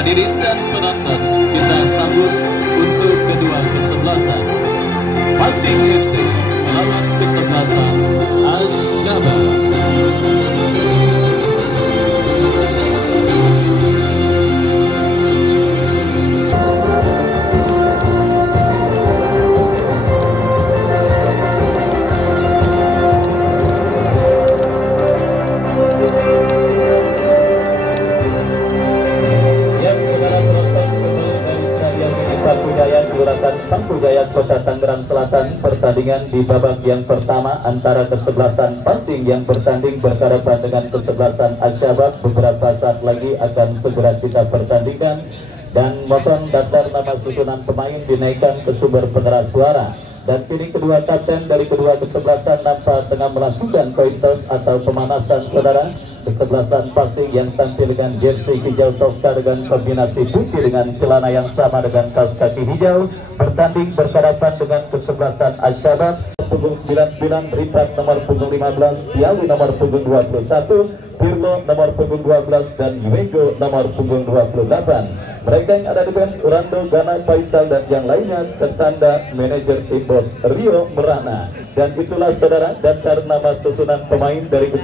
Hadirin dan penonton, kita sambut untuk kedua kesebelasan Pasing FC melawan kesebelasan Asyabab. Kelurahan Pangkujaya, Kota Tangerang Selatan. Pertandingan di babak yang pertama antara kesebelasan Pasing yang bertanding berhadapan dengan kesebelasan Asyabab. Beberapa saat lagi akan segera kita pertandingkan, dan mohon daftar nama susunan pemain dinaikkan ke sumber pengeras suara. Dan kini kedua kapten dari kedua kesebelasan nampak tengah melakukan coin toss atau pemanasan, saudara. Kesebelasan Pasing yang tampil dengan jersey hijau toska dengan kombinasi putih dengan celana yang sama dengan kaos kaki hijau, bertanding berhadapan dengan kesebelasan Asyabab. Punggung 99, Ripat nomor punggung 15, Piawi nomor punggung 21, Pirlo nomor punggung 12, dan Yuego nomor punggung 28. Mereka yang ada di bench, Urando, Gana, Faisal, dan yang lainnya tertanda manajer tim bos Rio Merana. Dan itulah, saudara, daftar nama susunan pemain dari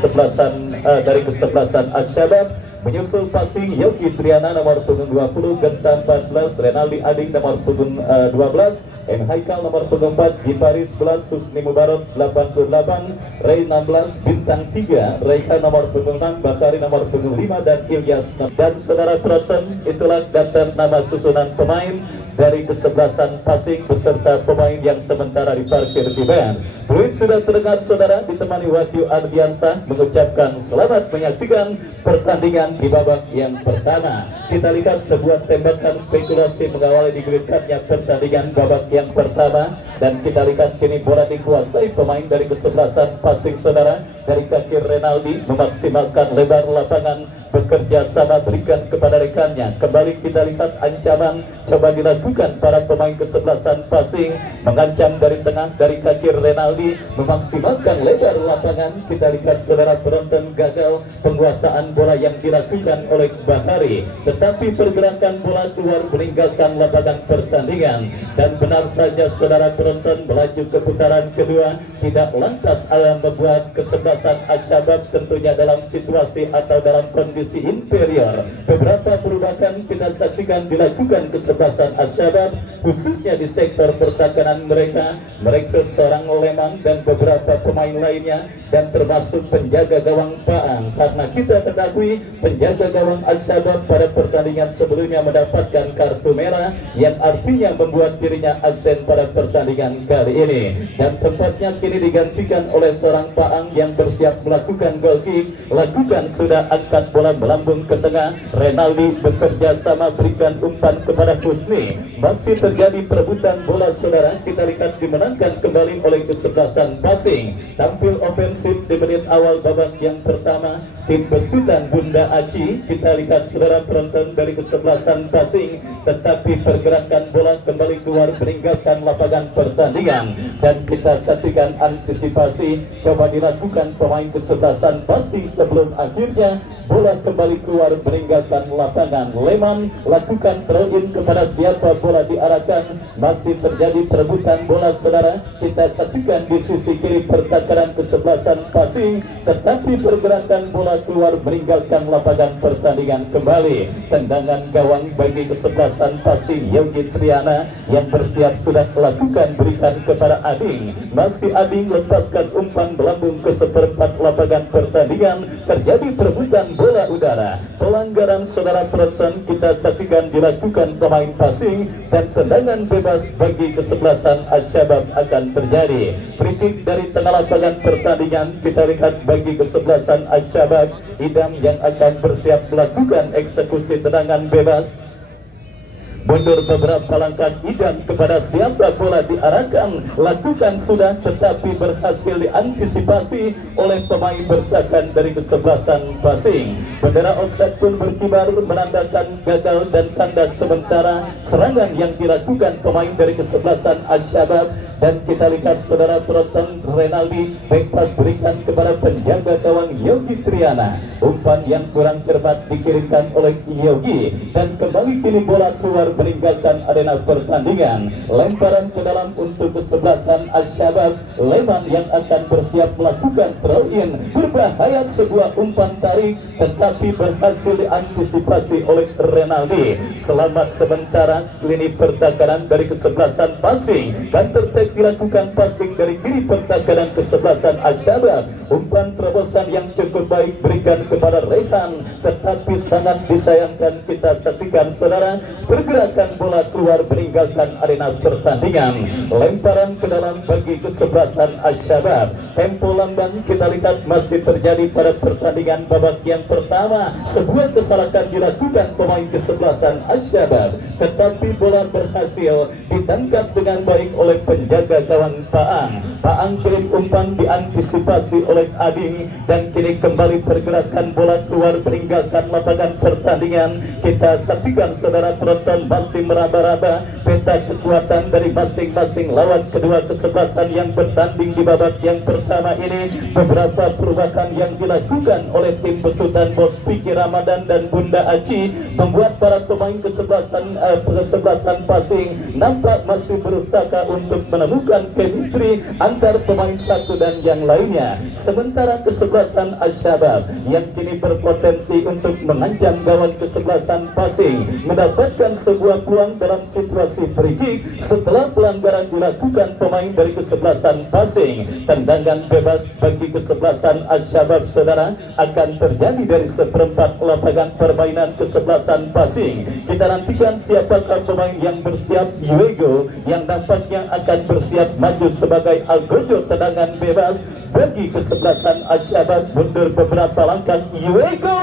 kesebelasan Asyabab. Menyusul Pasing, Yogi Triana nomor punggung 20, Genta 14, Renaldi Ading nomor punggung 12, M. Haikal nomor punggung 4, Gipari 11, Husni Mubarak 88, Ray 16, Bintang 3, Reika nomor punggung 6, Bakari nomor punggung 5, dan Ilyas. Dan saudara penonton, itulah daftar nama susunan pemain dari kesebelasan Pasing beserta pemain yang sementara diparkir di bench. Peluit sudah terdengar, saudara, ditemani Wahyu Ardiansah mengucapkan selamat menyaksikan pertandingan di babak yang pertama. Kita lihat sebuah tembakan spekulasi mengawali digulirkannya pertandingan babak yang pertama, dan kita lihat kini bola dikuasai pemain dari kesebelasan Pasing, saudara. Dari kaki Renaldi memaksimalkan lebar lapangan, bekerja sama berikan kepada rekannya. Kembali kita lihat ancaman coba dilakukan para pemain kesebelasan Pasing, mengancam dari tengah dari kaki Renaldi, memaksimalkan lebar lapangan. Kita lihat, saudara penonton, gagal penguasaan bola yang dilakukan oleh Bakari, tetapi pergerakan bola keluar meninggalkan lapangan pertandingan. Dan benar saja, saudara penonton, melaju ke putaran kedua tidak lantas membuat kesebelasan Asyabab tentunya dalam situasi atau dalam kondisi inferior. Beberapa perubahan kita saksikan dilakukan kesebelasan Asyabab, khususnya di sektor pertahanan mereka. Merekrut seorang Leman dan beberapa pemain lainnya, dan termasuk penjaga gawang Paang, karena kita ketahui penjaga gawang Asyabab pada pertandingan sebelumnya mendapatkan kartu merah, yang artinya membuat dirinya absen pada pertandingan kali ini. Dan tempatnya kini digantikan oleh seorang Paang yang bersiap melakukan goal kick. Lakukan sudah, angkat bola melambung ke tengah. Renaldi bekerja sama berikan umpan kepada Husni. Masih terjadi perebutan bola, saudara. Kita lihat dimenangkan kembali oleh kesebelasan Pasing. Tampil ofensif di menit awal babak yang pertama tim besutan Bunda Aci. Kita lihat, saudara penonton, dari kesebelasan Pasing, tetapi pergerakan bola kembali keluar meninggalkan lapangan pertandingan. Dan kita saksikan antisipasi coba dilakukan pemain kesebelasan Pasing sebelum akhirnya bola kembali keluar meninggalkan lapangan. Leman lakukan throw-in kepada siapa bola diarahkan. Masih terjadi perebutan bola, saudara. Kita saksikan di sisi kiri pertahanan kesebelasan Pasing, tetapi pergerakan bola keluar meninggalkan lapangan pertandingan kembali. Tendangan gawang bagi kesebelasan Pasing, Yogi Triana yang bersiap sudah melakukan, berikan kepada Ading. Masih Ading lepaskan umpan melambung ke seperempat lapangan pertandingan. Terjadi perebutan bola udara. Pelanggaran, saudara penonton, kita saksikan dilakukan pemain Pasing, dan tendangan bebas bagi kesebelasan Asyabab akan terjadi. Free kick dari tengah lapangan pertandingan kita lihat bagi kesebelasan Asyabab. Idam yang akan bersiap melakukan eksekusi tendangan bebas. mundur beberapa langkah idam kepada siapa bola diarahkan, lakukan sudah tetapi berhasil diantisipasi oleh pemain bertahan dari kesebelasan Pasing. Bendera offside pun berkibar menandakan gagal dan tanda sementara serangan yang dilakukan pemain dari kesebelasan Asy-Syabab. Dan kita lihat saudara penonton, Renaldi back pass berikan kepada penjaga gawang Yogi Triana, umpan yang kurang cermat dikirimkan oleh Yogi dan kembali kini bola keluar meninggalkan arena pertandingan. Lemparan ke dalam untuk kesebelasan Asy-Syabab, Leman yang akan bersiap melakukan throw in, berbahaya sebuah umpan tarik tetapi berhasil diantisipasi oleh Renaldi. Selamat sementara lini pertahanan dari kesebelasan Pasing. Counter attack dilakukan Pasing dari kiri pertahanan kesebelasan Asy-Syabab. Umpan terobosan yang cukup baik berikan kepada Rehan tetapi sangat disayangkan kita saksikan saudara, pergerakan bola keluar meninggalkan arena pertandingan. Lemparan ke dalam bagi kesebelasan Asy-Syabab. Tempo lamban kita lihat masih terjadi pada pertandingan babak yang pertama. Sebuah kesalahan dilakukan pemain kesebelasan Asy-Syabab tetapi bola berhasil ditangkap dengan baik oleh penjaga gawang Paang. Paang kirim umpan diantisipasi oleh Ading dan kini kembali pergerakan bola keluar meninggalkan lapangan pertandingan. Kita saksikan saudara penonton masih meraba-raba peta kekuatan dari masing-masing lawan kedua kesebelasan yang bertanding di babak yang pertama ini. Beberapa perubahan yang dilakukan oleh tim besutan Bos Piki Ramadan dan Bunda Aci membuat para pemain kesebelasan Pasing nampak masih berusaha untuk menemukan chemistry antar pemain satu dan yang lainnya. Sementara kesebelasan Asy-Syabab yang kini berpotensi untuk mengancam gawang kesebelasan Pasing mendapatkan sebuah peluang dalam situasi free kick setelah pelanggaran dilakukan pemain dari kesebelasan Pasing. Tendangan bebas bagi kesebelasan Asy-Syabab saudara akan terjadi dari seperempat lapangan permainan kesebelasan Pasing. Kita nantikan siapakah pemain yang bersiap. Yuego yang nampaknya akan bersiap maju sebagai algojo tendangan bebas bagi kesebelasan Asy-Syabab. Mundur beberapa langkah Yuego,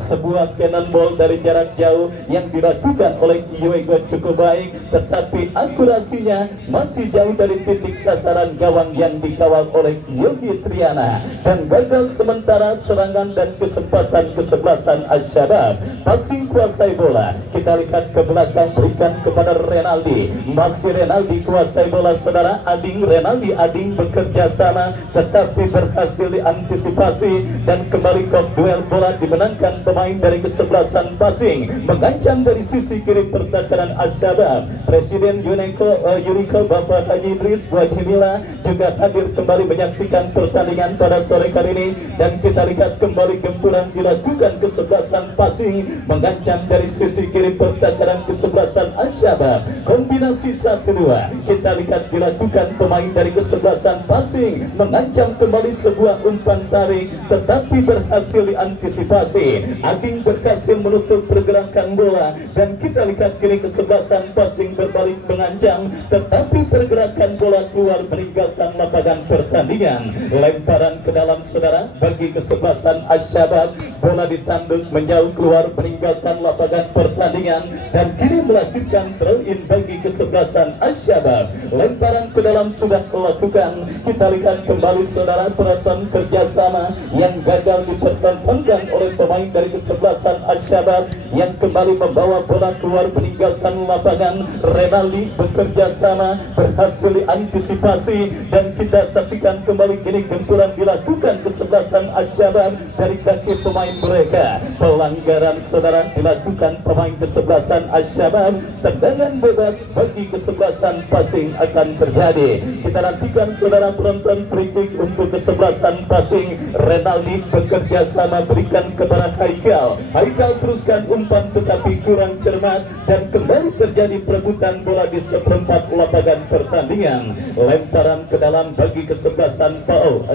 sebuah cannonball dari jarak jauh yang dilakukan oleh Yuego cukup baik tetapi akurasinya masih jauh dari titik sasaran gawang yang dikawal oleh Yogi Triana dan gagal sementara serangan dan kesempatan kesebelasan Asy-Syabab. Pasing kuasai bola, kita lihat ke belakang berikan kepada Renaldi, masih Renaldi kuasai bola saudara. Ading, Renaldi Ading bekerja sama tetapi berhasil diantisipasi dan kembali ke duel bola dimenangkan pemain dari kesebelasan Pasing. Mengancam dari sisi kiri pertahanan Asy-Syabab, Presiden Uniko Bapak Haji Idris Wajimila juga hadir kembali menyaksikan pertandingan pada sore kali ini dan kita lihat kembali gempuran dilakukan kesebelasan Pasing mengancam dari sisi kiri pertahanan kesebelasan Asy-Syabab. Kombinasi 1-2 kita lihat dilakukan pemain dari kesebelasan Pasing mengancam kembali sebuah umpan tarik tetapi berhasil diantisipasi. Ading berhasil menutup pergerakan bola dan kita lihat kini kesebelasan Pasing berbalik mengancam tetapi pergerakan bola keluar meninggalkan lapangan pertandingan. Lemparan ke dalam saudara bagi kesebelasan Asy-Syabab, bola ditanduk menjauh keluar meninggalkan lapangan pertandingan dan kini melahirkan throw in bagi kesebelasan Asy-Syabab. Lemparan ke dalam sudah dilakukan. Kita lihat kembali saudara penonton kerjasama yang gagal dipertontonkan oleh pemain dari kesebelasan Asy-Syabab yang kembali membawa bola keluar meninggalkan lapangan. Renaldi bekerja sama berhasil diantisipasi dan kita saksikan kembali kini gempuran dilakukan kesebelasan Asy-Syabab dari kaki pemain mereka. Pelanggaran saudara dilakukan pemain kesebelasan Asy-Syabab, tendangan bebas bagi kesebelasan Pasing akan terjadi. Kita nantikan saudara penonton free kick untuk kesebelasan Pasing. Renaldi bekerja sama berikan kepada Haikal. Haikal teruskan umpan tetapi kurang cermat dan kembali terjadi perebutan bola di seperempat lapangan pertandingan. Lemparan ke dalam bagi kesebelasan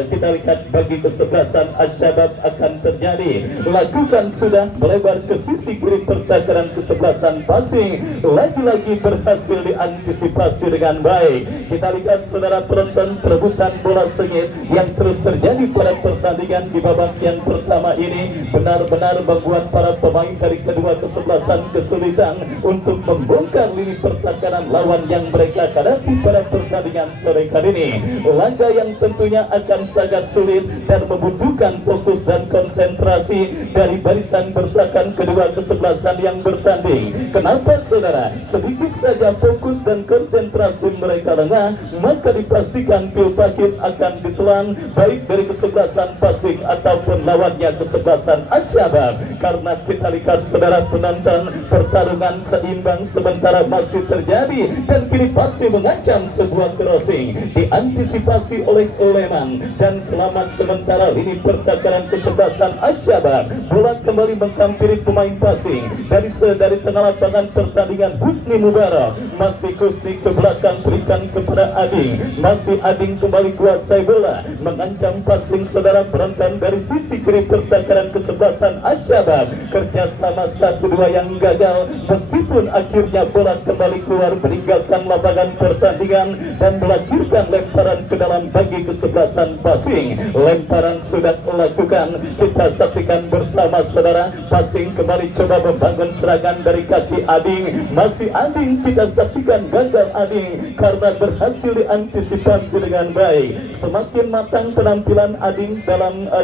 kita lihat bagi kesebelasan Asy-Syabab akan terjadi. Lakukan sudah melebar ke sisi kiri pertahanan kesebelasan Pasing, lagi-lagi berhasil diantisipasi dengan baik. Kita lihat saudara penonton penonton, perebutan bola sengit yang terus terjadi pada pertandingan di babak yang pertama ini benar-benar membuat para pemain dari kedua kesebelasan kesulitan untuk membongkar lini pertahanan lawan yang mereka hadapi pada pertandingan sore kali ini. Laga yang tentunya akan sangat sulit dan membutuhkan fokus dan konsentrasi dari barisan bertahan kedua kesebelasan yang bertanding. Kenapa saudara? Sedikit saja fokus dan konsentrasi mereka lengah, maka dipastikan pil pakit akan ditelan baik dari kesebelasan Pasing ataupun lawannya kesebelasan Asyabab. Karena kita lihat saudara penonton, pertarungan seimbang sementara masih terjadi dan kini Pasing mengancam sebuah crossing diantisipasi oleh Leman dan selamat sementara lini pertahanan kesebelasan Asyabab. Bola kembali menghampiri pemain Pasing dari tengah lapangan pertandingan. Husni Mubarak masih Husni ke belakang berikan kepada Ading, masih Ading kembali kuasai bola mengancam Pasing saudara penonton dari sisi kiri pertahanan kesebelasan Asyabab. Kerjasama 1-2 yang gagal meskipun akhirnya bola kembali keluar meninggalkan lapangan pertandingan dan melahirkan lemparan ke dalam bagi kesebelasan Pasing. Lemparan sudah dilakukan, kita saksikan bersama saudara. Pasing kembali coba membangun serangan dari kaki Ading, masih Ading kita saksikan gagal Ading karena berhasil diantisipasi dengan baik. Semakin matang penampilan Ading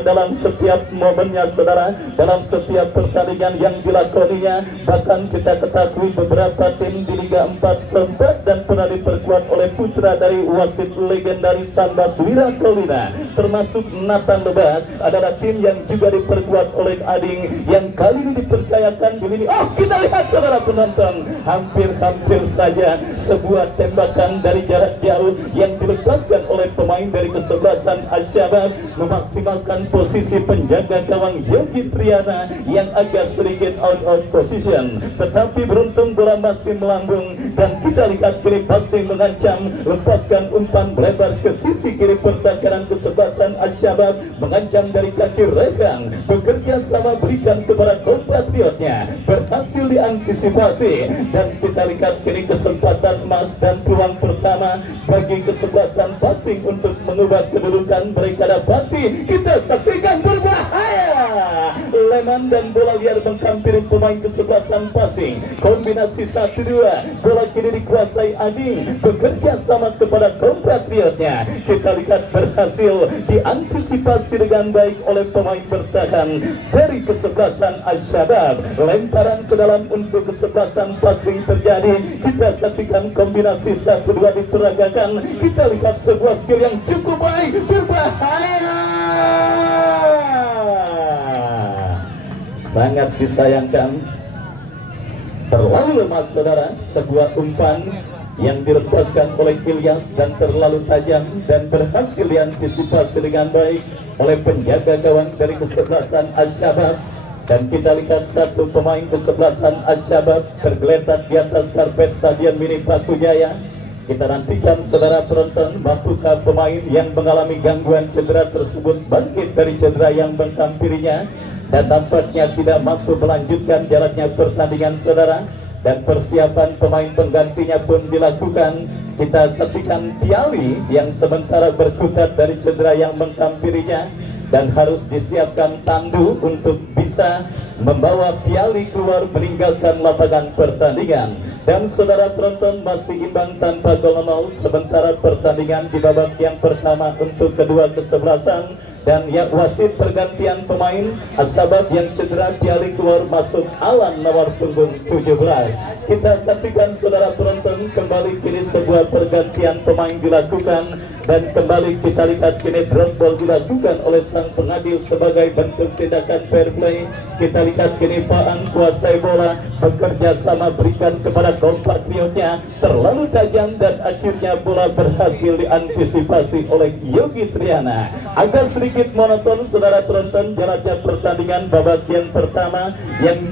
dalam setiap momennya saudara, dalam setiap pertandingan yang dilakoninya. Bahkan kita ketahui beberapa tim di Liga 4 sempat dan pernah diperkuat oleh putra dari wasit legendaris Sambas Wirakolina, termasuk Nathan Lebak adalah tim yang juga diperkuat oleh Ading yang kali ini dipercayakan di lini. Oh, kita lihat saudara penonton, hampir saja sebuah tembakan dari jarak jauh yang dilepaskan oleh pemain dari kesebelasan Asyabab memaksimalkan posisi penjaga gawang Yogi Triana yang agak sedikit out of position, tetapi beruntung bola masih melambung dan kita lihat kiri Pasing mengancam, lepaskan umpan melebar ke sisi kiri pertahanan kesebelasan Asyabab, mengancam dari kaki Rekan, bekerja sama berikan kepada kompatriotnya, berhasil diantisipasi dan kita lihat kini kesempatan emas dan peluang pertama bagi kesebelasan Pasing untuk mengubah kedudukan mereka dapati. Kita saksikan berbahaya, Leman dan bola liar menghampiri pemain kesebelasan Pasing. Kombinasi 1-2, bola kini dikuasai Ading, bekerja sama kepada kompatriotnya. Kita lihat berhasil diantisipasi dengan baik oleh pemain bertahan dari kesebelasan Asyabab. Lemparan ke dalam untuk kesebelasan Pasing terjadi. Kita saksikan kombinasi 1-2 diperagakan. Kita lihat sebuah skill yang cukup baik, berbahaya. Sangat disayangkan, terlalu lemah saudara, sebuah umpan yang dilepaskan oleh Ilyas dan terlalu tajam dan berhasil diantisipasi dengan baik oleh penjaga gawang dari kesebelasan Asyabab. Dan kita lihat satu pemain kesebelasan Asyabab tergeletak di atas karpet Stadion Mini Paku Jaya. Kita nantikan saudara penonton, mampukah pemain yang mengalami gangguan cedera tersebut bangkit dari cedera yang menghampirinya dan nampaknya tidak mampu melanjutkan jalannya pertandingan saudara. Dan persiapan pemain penggantinya pun dilakukan. Kita saksikan Piali yang sementara berkutat dari cedera yang menghampirinya dan harus disiapkan tandu untuk bisa membawa Piali keluar meninggalkan lapangan pertandingan. Dan saudara penonton, masih imbang tanpa gol 0 sementara pertandingan di babak yang pertama untuk kedua kesebelasan. Dan yang wasit pergantian pemain Asyabab yang cedera, Piali keluar masuk Alan nomor punggung 17. Kita saksikan saudara penonton, kembali kini sebuah pergantian pemain dilakukan dan kembali kita lihat kini drop ball dilakukan oleh sang pengadil sebagai bentuk tindakan fair play. Kita lihat kini Paang kuasai bola, bekerja sama berikan kepada kompatriotnya, terlalu tajam dan akhirnya bola berhasil diantisipasi oleh Yogi Triana. Agak sedikit monoton saudara penonton jalannya pertandingan babak yang pertama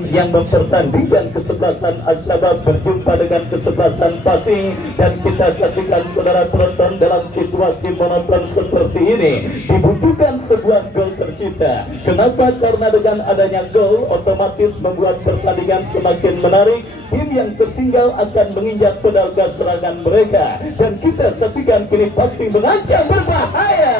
yang mempertandingkan kesebelasan Asyabab berjumpa dengan kesebelasan Pasing, dan kita saksikan saudara penonton dalam situasi situasi monoton seperti ini dibutuhkan sebuah gol tercipta. Kenapa? Karena dengan adanya gol otomatis membuat pertandingan semakin menarik. Tim yang tertinggal akan menginjak pedal gas serangan mereka, dan kita saksikan kini passing mengancam berbahaya.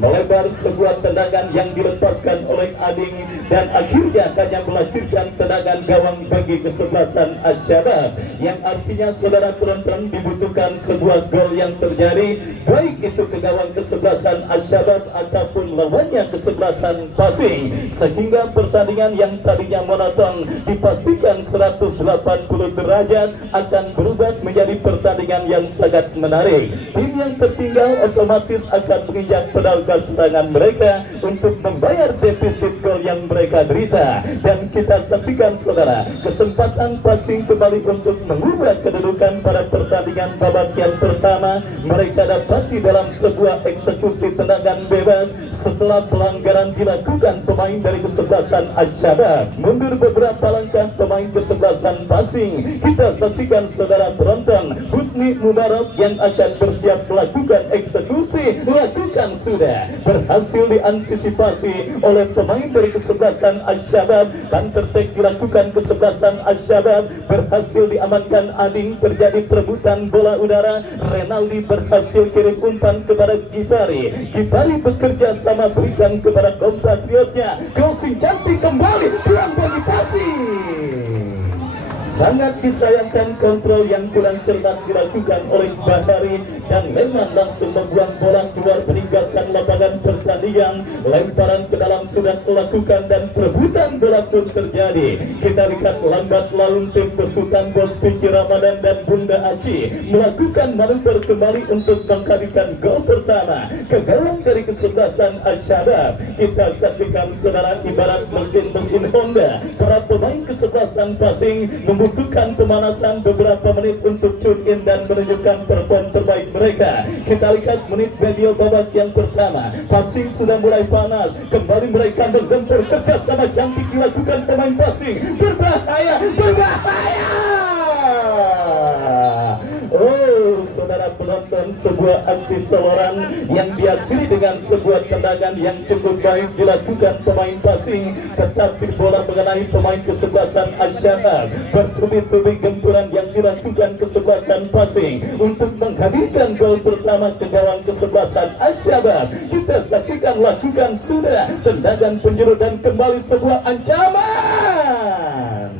Melebar sebuah tendangan yang dilepaskan oleh Ading, dan akhirnya hanya melahirkan tendangan gawang bagi kesebelasan Asy-Syabab, yang artinya saudara penonton dibutuhkan sebuah gol yang terjadi baik itu ke gawang kesebelasan Asy-Syabab ataupun lawannya kesebelasan Pasing, sehingga pertandingan yang tadinya monoton dipastikan 180 derajat akan berubah menjadi pertandingan yang sangat menarik. Tim yang tertinggal otomatis akan menginjak pedal serangan mereka untuk membayar defisit gol yang mereka derita, dan kita saksikan saudara kesempatan Pasing kembali untuk mengubah kedudukan pada pertandingan babak yang pertama. Mereka dapati dalam sebuah eksekusi tendangan bebas setelah pelanggaran dilakukan pemain dari kesebelasan Asy-Syabab. Mundur beberapa langkah pemain kesebelasan Pasing. Kita saksikan saudara penonton Husni Mubarak yang akan bersiap melakukan eksekusi, lakukan sudah berhasil diantisipasi oleh pemain dari kesebelasan Asy-Syabab. Counter-attack dilakukan kesebelasan Asy-Syabab, berhasil diamankan Ading, terjadi perebutan bola udara. Renaldi berhasil kirim umpan kepada Gifari. Gifari bekerja sama berikan kepada kompatriotnya. Crossing cantik kembali, peluang bagi Pasing. Sangat disayangkan kontrol yang kurang cermat dilakukan oleh Bahari, dan Leman langsung membuang bola keluar meninggalkan lapangan pertandingan. Lemparan ke dalam sudah dilakukan dan perebutan bola pun terjadi. Kita lihat lambat laun tim besutan Bos Piki Ramadan dan Bunda Aci melakukan manuver kembali untuk menghadirkan gol pertama ke gawang dari kesebelasan Asy-Syabab. Kita saksikan saudara ibarat mesin-mesin Honda, para pemain kesebelasan Pasing membutuhkan pemanasan beberapa menit untuk tune in dan menunjukkan perform terbaik mereka. Kita lihat menit video babak yang pertama, Pasing sudah mulai panas. Kembali mereka menggempur, kerjasama cantik dilakukan pemain Pasing. Berbahaya, berbahaya. Oh, saudara penonton, sebuah aksi soloran yang diakhiri dengan sebuah tendangan yang cukup baik dilakukan pemain Pasing, tetapi bola mengenai pemain kesebelasan Asy-Syabab. Bertubi-tubi gempuran yang dilakukan kesebelasan Pasing untuk menghadirkan gol pertama ke gawang kesebelasan Asy-Syabab. Kita saksikan lakukan sudah tendangan penjuru dan kembali sebuah ancaman.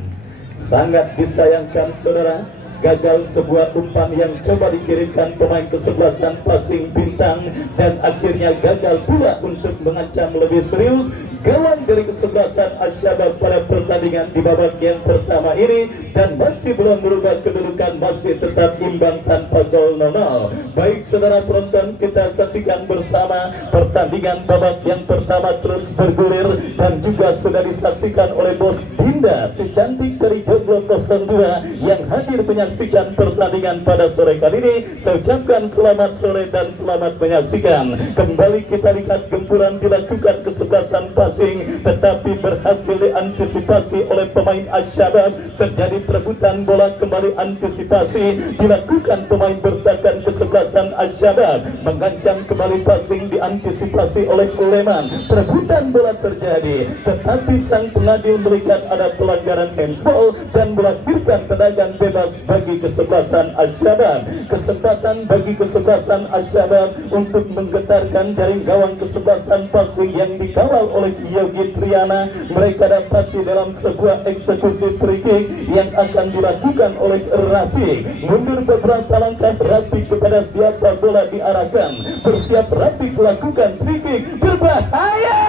Sangat disayangkan saudara, gagal sebuah umpan yang coba dikirimkan pemain kesebelasan Pasing Bintang, dan akhirnya gagal pula untuk mengancam lebih serius gawang dari kesebelasan Asy-Syabab pada pertandingan di babak yang pertama ini, dan masih belum berubah kedudukan, masih tetap imbang tanpa gol 0-0. Baik saudara penonton, kita saksikan bersama pertandingan babak yang pertama terus bergulir, dan juga sudah disaksikan oleh Bos Dinda si cantik dari Joglo 02 yang hadir menyaksikan pertandingan pada sore kali ini. Saya ucapkan selamat sore dan selamat menyaksikan. Kembali kita lihat gempuran dilakukan kesebelasan Pasing, tetapi berhasil diantisipasi oleh pemain Asy-Syabab. Terjadi perebutan bola, kembali antisipasi dilakukan pemain bertahan kesebelasan Asy-Syabab, mengancam kembali Pasing, diantisipasi oleh Leman. Perebutan bola terjadi, tetapi sang pengadil melihat ada pelanggaran handsball dan melahirkan tendangan bebas bagi kesebelasan Asy-Syabab. Kesempatan bagi kesebelasan Asy-Syabab untuk menggetarkan jaring gawang kesebelasan Pasing yang dikawal oleh Yogi Triana. Mereka dapati dalam sebuah eksekusi free kick yang akan dilakukan oleh Rafi. Mundur beberapa langkah Rafi, kepada siapa bola diarahkan. Bersiap Rafi melakukan free kick, berbahaya,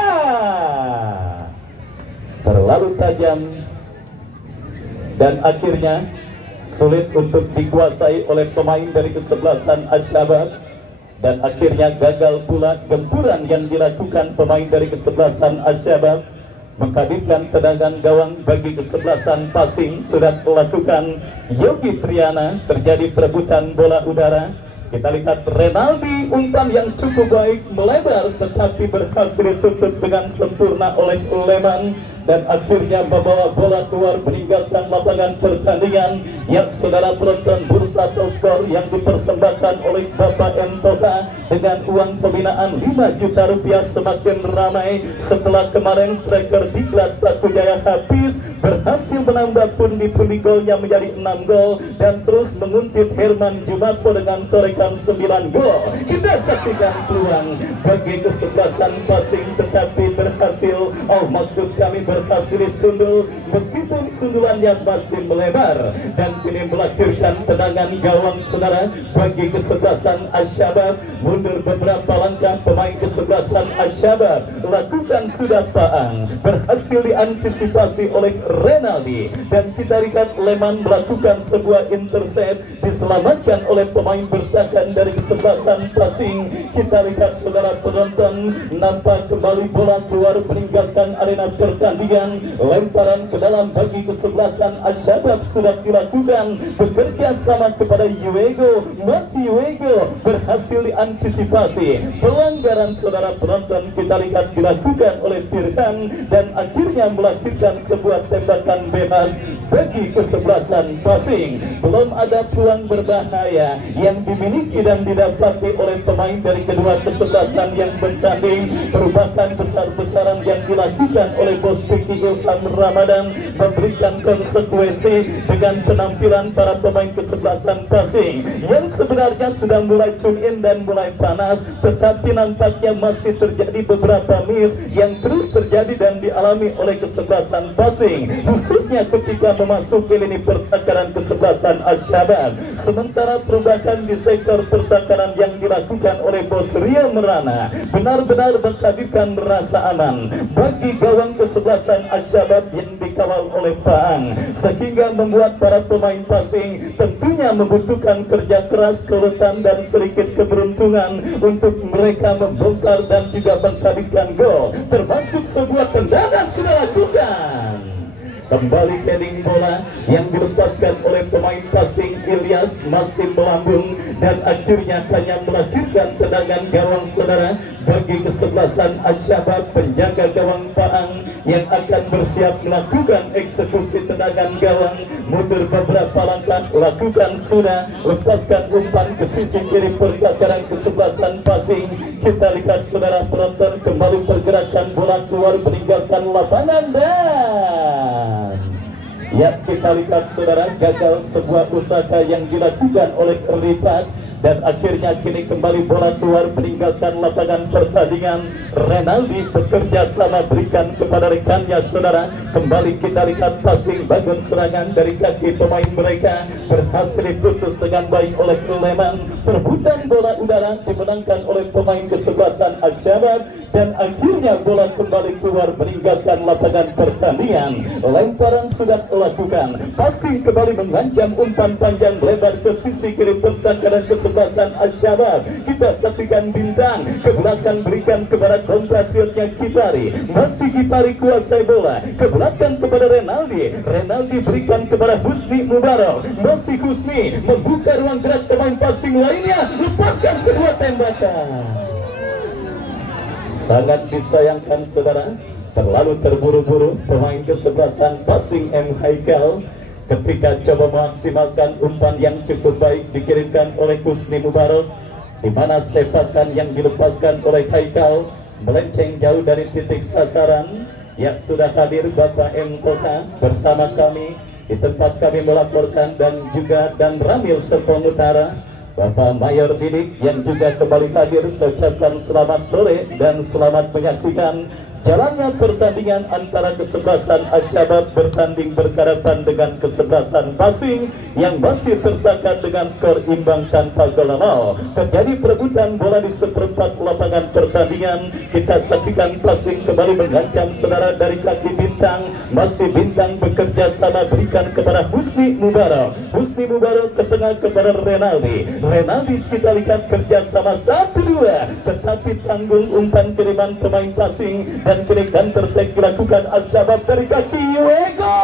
terlalu tajam, dan akhirnya sulit untuk dikuasai oleh pemain dari kesebelasan Asy-Syabab. Dan akhirnya gagal pula gempuran yang dilakukan pemain dari kesebelasan Asy-Syabab, menghadirkan tendangan gawang bagi kesebelasan Pasing. Sudah melakukan Yogi Triana, terjadi perebutan bola udara. Kita lihat Renaldi, umpan yang cukup baik melebar tetapi berhasil ditutup dengan sempurna oleh Leman. dan akhirnya membawa bola keluar meninggalkan lapangan pertandingan. Yang saudara penonton, bursa top skor yang dipersembahkan oleh Bapak M. Toha dengan uang pembinaan 5 juta rupiah semakin ramai setelah kemarin striker Diklat Takujaya Hafiz berhasil menambah pundi-pundi golnya menjadi 6 gol dan terus menguntit Herman Jumapo dengan torekan 9 gol. Kita saksikan peluang bagi kesebelasan Pasing, tetapi berhasil, maksud kami berhasil disundul meskipun sundulannya masih melebar dan kini melahirkan tendangan gawang saudara bagi kesebelasan Asyabab. Mundur beberapa langkah pemain kesebelasan Asyabab, lakukan sudah Paang, berhasil diantisipasi oleh Renaldi dan kita lihat Leman melakukan sebuah intercept, diselamatkan oleh pemain bertahan dari kesebelasan Pasing. Kita lihat saudara penonton, nampak kembali bola keluar meninggalkan arena pertandingan. Lemparan ke dalam bagi kesebelasan Asyabab sudah dilakukan, bekerja sama kepada Yuego, masih Yuego berhasil diantisipasi. Pelanggaran saudara penonton kita lihat dilakukan oleh Firhan dan akhirnya melahirkan sebuah tembakan bebas bagi kesebelasan Pasing. Belum ada peluang berbahaya yang dimiliki dan didapati oleh pemain dari kedua kesebelasan yang bertanding. Perubahan besar-besaran yang dilakukan oleh Bos Piki Ilham Ramadan memberikan konsekuensi dengan penampilan para pemain kesebelasan Pasing yang sebenarnya sudah mulai tune in dan mulai panas, tetapi nampaknya masih terjadi beberapa miss yang terus terjadi dan dialami oleh kesebelasan Pasing, khususnya ketika memasuki lini pertakaran kesebelasan Asyabab. Sementara perubahan di sektor pertakaran yang dilakukan oleh Bos Ria Merana benar-benar menghadirkan rasa aman bagi gawang kesebelasan Asyabab yang dikawal oleh Paang, sehingga membuat para pemain Pasing tentunya membutuhkan kerja keras, keuletan dan sedikit keberuntungan untuk mereka membongkar dan juga menghadirkan gol, termasuk sebuah tendangan sudah lakukan. Kembali heading bola yang dilepaskan oleh pemain Pasing, Ilyas masih melambung dan akhirnya hanya melahirkan tendangan gawang saudara bagi kesebelasan Asyabab. Penjaga gawang Paang yang akan bersiap melakukan eksekusi tendangan gawang mundur beberapa langkah, lakukan sudah, lepaskan umpan ke sisi kiri pertakaran kesebelasan Pasing. Kita lihat saudara penonton, kembali pergerakan bola keluar meninggalkan lapangan dan ya kita lihat saudara, gagal sebuah usaha yang dilakukan oleh Rifat dan akhirnya kini kembali bola keluar meninggalkan lapangan pertandingan. Renaldi bekerja sama berikan kepada rekannya saudara. Kembali kita lihat Pasing, bangun serangan dari kaki pemain mereka berhasil diputus dengan baik oleh Leman. Perebutan bola udara dimenangkan oleh pemain kesebelasan Asyabab dan akhirnya bola kembali keluar meninggalkan lapangan pertandingan. Lemparan sudah dilakukan, Pasing kembali mengancam umpan panjang lebar ke sisi kiri pertandingan kesebelasan Asyabab. Kita saksikan Bintang ke belakang berikan kepada compatriotnya Kipari, masih Kipari kuasai bola ke belakang kepada Renaldi. Renaldi berikan kepada Husni Mubarak, masih Husni membuka ruang gerak pemain Pasing lainnya, lepaskan sebuah tembakan. Sangat disayangkan saudara, terlalu terburu-buru pemain kesebelasan Pasing M. Haikal ketika coba memaksimalkan umpan yang cukup baik dikirimkan oleh Husni Mubarak, di mana sepakan yang dilepaskan oleh Haikal melenceng jauh dari titik sasaran. Yang sudah hadir Bapak M. Toha bersama kami di tempat kami melaporkan dan juga dan Ramil Serpong Utara, Bapak Mayor Didik yang juga kembali hadir. Saya ucapkan selamat sore dan selamat menyaksikan jalannya pertandingan antara kesebelasan Asyabab bertanding berhadapan dengan kesebelasan Pasing yang masih tertekan dengan skor imbang tanpa gol. Terjadi perebutan bola di seperempat lapangan pertandingan. Kita saksikan Pasing kembali mengancam saudara dari kaki Bintang, masih Bintang bekerja sama berikan kepada Husni Mubarak. Husni Mubarak ke tengah kepada Renaldi. Renaldi kita lihat kerja sama 1-2, tetapi tanggung umpan kiriman pemain Pasing dan kini counter attack dilakukan Asyabab dari kaki Yuego.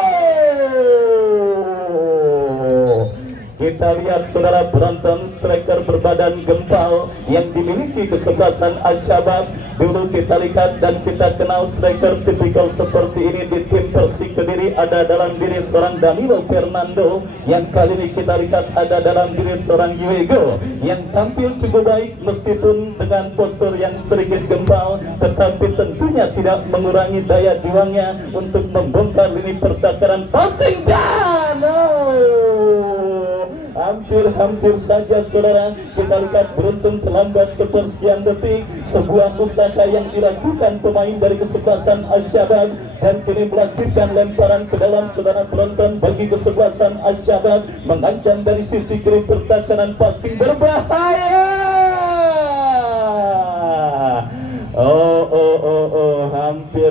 Kita kita lihat saudara penonton, striker berbadan gempal yang dimiliki kesebelasan Al-Syabab. Dulu kita lihat dan kita kenal striker tipikal seperti ini di tim Persik Kediri ada dalam diri seorang Danilo Fernando, yang kali ini kita lihat ada dalam diri seorang Diego yang tampil cukup baik meskipun dengan postur yang sedikit gempal, tetapi tentunya tidak mengurangi daya juangnya untuk membongkar lini pertahanan. Passing dan hampir saja saudara kita lihat beruntung terlambat sepersekian detik. Sebuah usaha yang dilakukan pemain dari kesebelasan Al-Syabab dan kini melahirkan lemparan ke dalam saudara penonton bagi kesebelasan Al-Syabab, mengancam dari sisi kiri pertahanan. Passing berbahaya.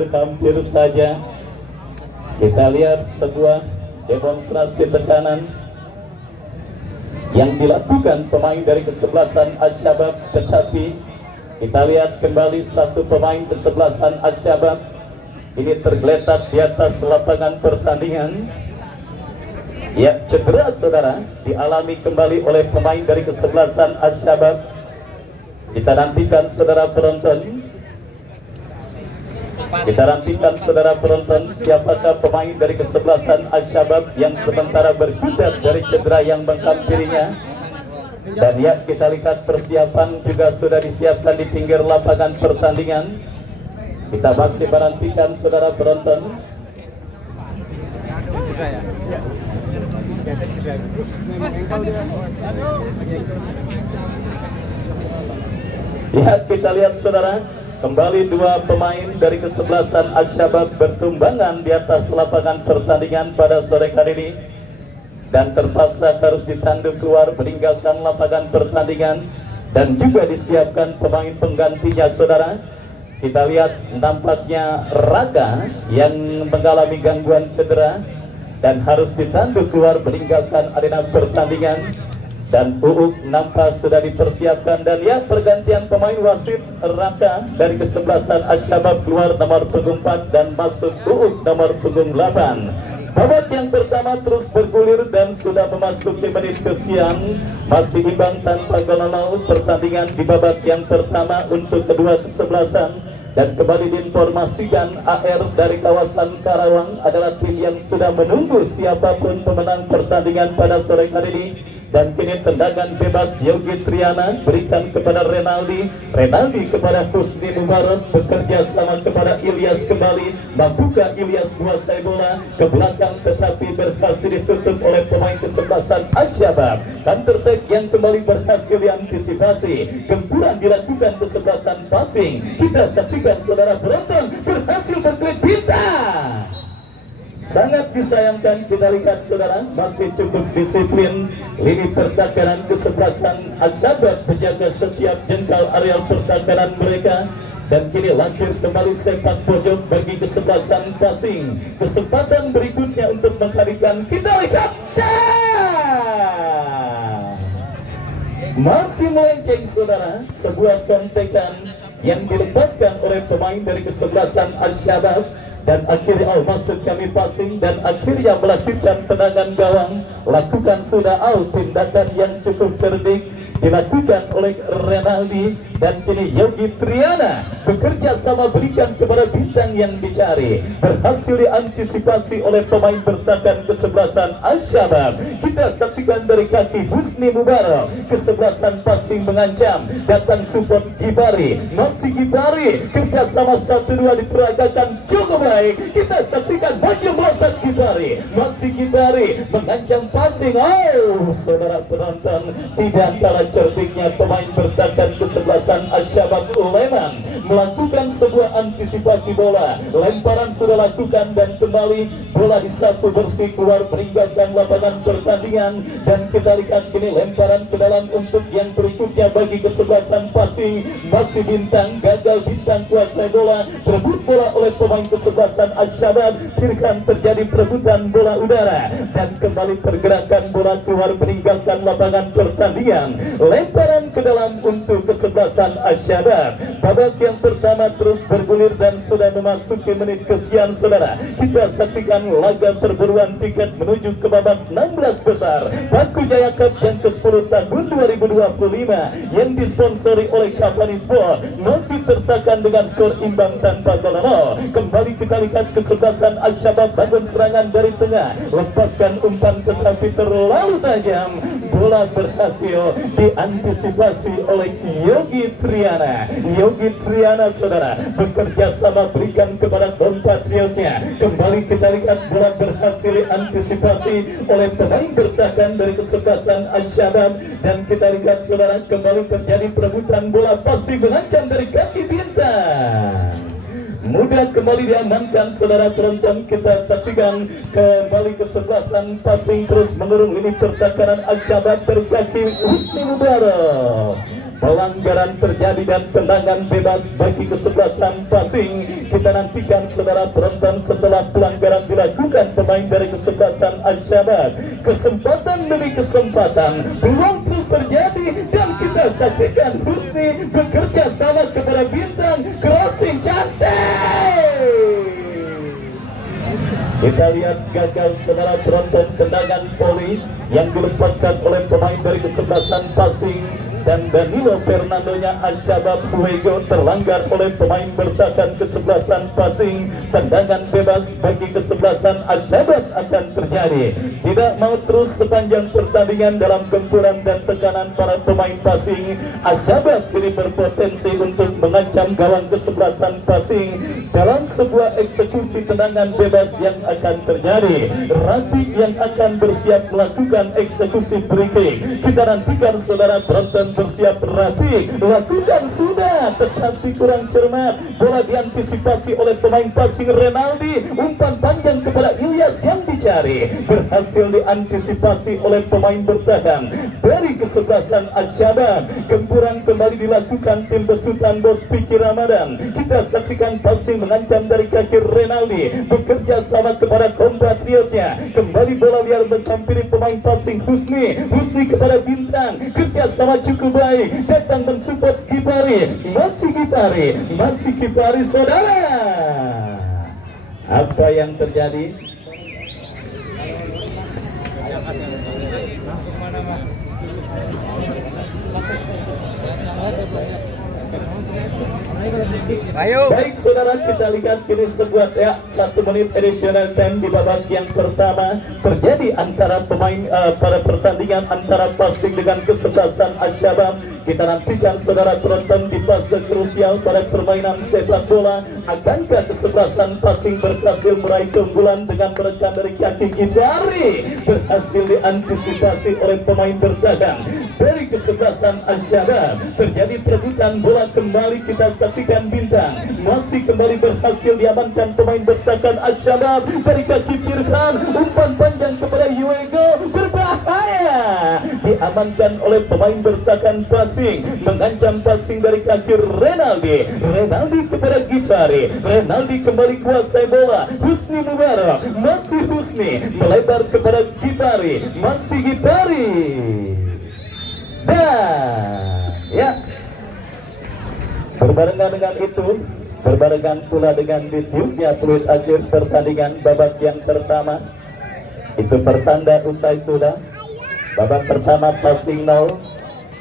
Hampir saja kita lihat sebuah demonstrasi tekanan yang dilakukan pemain dari kesebelasan Al-Syabab, tetapi kita lihat kembali satu pemain kesebelasan Al-Syabab ini tergeletak di atas lapangan pertandingan. Ya, cedera saudara dialami kembali oleh pemain dari kesebelasan Al-Syabab. Kita nantikan saudara penonton, siapakah pemain dari kesebelasan Al-Syabab yang sementara berkutat dari cedera yang menghampirinya. Dan ya, kita lihat persiapan juga sudah disiapkan di pinggir lapangan pertandingan. Kita masih menantikan saudara penonton. Ya, kita lihat saudara, kembali dua pemain dari kesebelasan Al-Syabab bertumbangan di atas lapangan pertandingan pada sore kali ini, dan terpaksa harus ditanduk keluar meninggalkan lapangan pertandingan, dan juga disiapkan pemain penggantinya saudara. Kita lihat nampaknya Raga yang mengalami gangguan cedera dan harus ditanduk keluar meninggalkan arena pertandingan. Dan Uuk nampak sudah dipersiapkan, dan ya, pergantian pemain wasit Raka dari kesebelasan Al-Syabab keluar nomor punggung 4 dan masuk Uuk nomor punggung 8. Babak yang pertama terus bergulir dan sudah memasuki menit kesekian, masih imbang tanpa gol. Pertandingan di babak yang pertama untuk kedua kesebelasan. Dan kembali diinformasikan AR dari kawasan Karawang adalah tim yang sudah menunggu siapapun pemenang pertandingan pada sore kali ini. Dan kini tendangan bebas Yogi Triana berikan kepada Renaldi kepada Husni Mubarak, bekerja sama kepada Ilyas kembali. Mampukah Ilyas menguasai bola ke belakang, tetapi berhasil ditutup oleh pemain kesebelasan Al-Syabab. Counter-attack yang kembali berhasil diantisipasi. Gempuran dilakukan kesebelasan passing. Kita saksikan saudara penonton, berhasil berkelit bintang. Sangat disayangkan kita lihat saudara, masih cukup disiplin lini pertahanan kesebelasan Al-Syabab menjaga setiap jengkal areal pertahanan mereka. Dan kini lahir kembali sepak pojok bagi kesebelasan passing. Kesempatan berikutnya untuk mengharikan, kita lihat masih melenceng saudara, sebuah sontekan yang dilepaskan oleh pemain dari kesebelasan Al-Syabab. Dan akhirnya maksud kami passing dan akhirnya melakukan tendangan gawang. Lakukan sudah tindakan yang cukup cerdik dilakukan oleh Renaldi, dan kini Yogi Triana bekerja sama berikan kepada bintang yang dicari. Berhasil diantisipasi oleh pemain bertahan kesebelasan Al-Syabab. Kita saksikan dari kaki Husni Mubarak, kesebelasan passing mengancam, datang support Gibari, masih Gibari, kerjasama 1-2 diperagakan cukup baik. Kita saksikan maju melesat Gibari, masih Gibari mengancam passing. Saudara penonton, tidak kalah cerdiknya pemain bertahan kesebelasan Al-Syabab Leman melakukan sebuah antisipasi bola. Lemparan sudah lakukan dan kembali bola disapu bersih keluar meninggalkan lapangan pertandingan. Dan kita lihat kini lemparan ke dalam untuk yang berikutnya bagi kesebelasan passing. Masih bintang, gagal bintang kuasai bola, berebut bola oleh pemain kesebelasan Al-Syabab. Biarkan terjadi perebutan bola udara dan kembali pergerakan bola keluar meninggalkan lapangan pertandingan. lemparan ke dalam untuk kesebelasan Asyabab. Babak yang pertama terus bergulir dan sudah memasuki menit kesekian saudara. Kita saksikan laga perburuan tiket menuju ke babak 16 besar Paku Jaya Cup yang ke-10 tahun 2025 yang disponsori oleh Kapani Sport masih tertahan dengan skor imbang tanpa gol. Kembali kita lihat kesebelasan Asyabab bangun serangan dari tengah, lepaskan umpan tetapi terlalu tajam, bola berhasil diantisipasi oleh Yogi Triana. Yogi Triana saudara bekerja sama berikan kepada kompatriotnya. Kembali kita lihat bola berhasil diantisipasi oleh pemain bertahan dari kesebelasan Asyabab dan kita lihat saudara kembali terjadi perebutan bola passing mengancam dari kaki bintang. Mudah kembali diamankan saudara penonton. Kita saksikan kembali kesebelasan passing terus mengurung lini pertahanan Asyabab dari kaki Husni Mubarak. Pelanggaran terjadi dan tendangan bebas bagi kesebelasan passing. Kita nantikan saudara penonton setelah pelanggaran dilakukan pemain dari kesebelasan Asyabab. Kesempatan demi kesempatan, peluang terus terjadi dan kita saksikan Husni bekerja sama kepada bintang, crossing cantik. Kita lihat gagal saudara penonton tendangan volley yang dilepaskan oleh pemain dari kesebelasan passing dan Danilo Fernandonya Asyabab Fuego terlanggar oleh pemain bertahan kesebelasan passing. Tendangan bebas bagi kesebelasan Asyabab akan terjadi. Tidak mau terus sepanjang pertandingan dalam gempuran dan tekanan para pemain passing. Asyabab kini berpotensi untuk mengancam gawang kesebelasan passing dalam sebuah eksekusi tendangan bebas yang akan terjadi. Rafiq yang akan bersiap melakukan eksekusi free kick. Kita nantikan saudara penonton bersiap. Rafiq lakukan sudah tetapi kurang cermat, bola diantisipasi oleh pemain passing Renaldi, umpan panjang kepada Ilyas yang dicari berhasil diantisipasi oleh pemain bertahan dari kesebelasan Asyabab. Gempuran kembali dilakukan tim besutan Bos Piki Ramadan. Kita saksikan passing mengancam dari kaki Renaldi bekerja sama kepada kompatriotnya. Kembali bola liar menghampiri pemain passing Husni kepada bintang, kerjasama cukup baik, datang mensupport Kipari, masih Kipari saudara. Apa yang terjadi? Ayo. Baik saudara, kita lihat kini sebuah 1 menit additional time di babak yang pertama terjadi antara pemain pada pertandingan antara passing dengan kesebelasan Asyabab. Kita nantikan saudara penonton di fase krusial pada permainan sepak bola. Akankah kesebelasan passing berhasil meraih keunggulan dengan merekam dari kaki Kipari? Berhasil diantisipasi oleh pemain bertahan dari kesebelasan Asyabab. Terjadi perebutan bola kembali, kita saksikan bintang masih kembali berhasil diamankan pemain bertahan Asyabab dari kaki Firhan, umpan panjang kepada Yuego berbahaya, diamankan oleh pemain bertahan passing, mengancam passing dari kaki Renaldi kepada Gifari. Renaldi kembali kuasai bola, Husni Mubarak, masih Husni melebar kepada Gifari, masih Gifari. Dan ya, berbarengan dengan itu, berbarengan pula dengan ditiupnya peluit akhir pertandingan babak yang pertama, itu pertanda usai sudah. Babak pertama passing 0,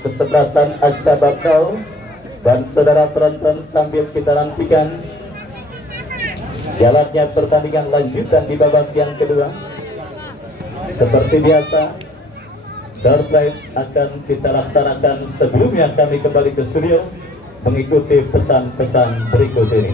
kesebelasan Asyabab 0. Dan saudara penonton sambil kita nantikan jalannya pertandingan lanjutan di babak yang kedua. Seperti biasa, door prize akan kita laksanakan sebelumnya kami kembali ke studio mengikuti pesan-pesan berikut ini.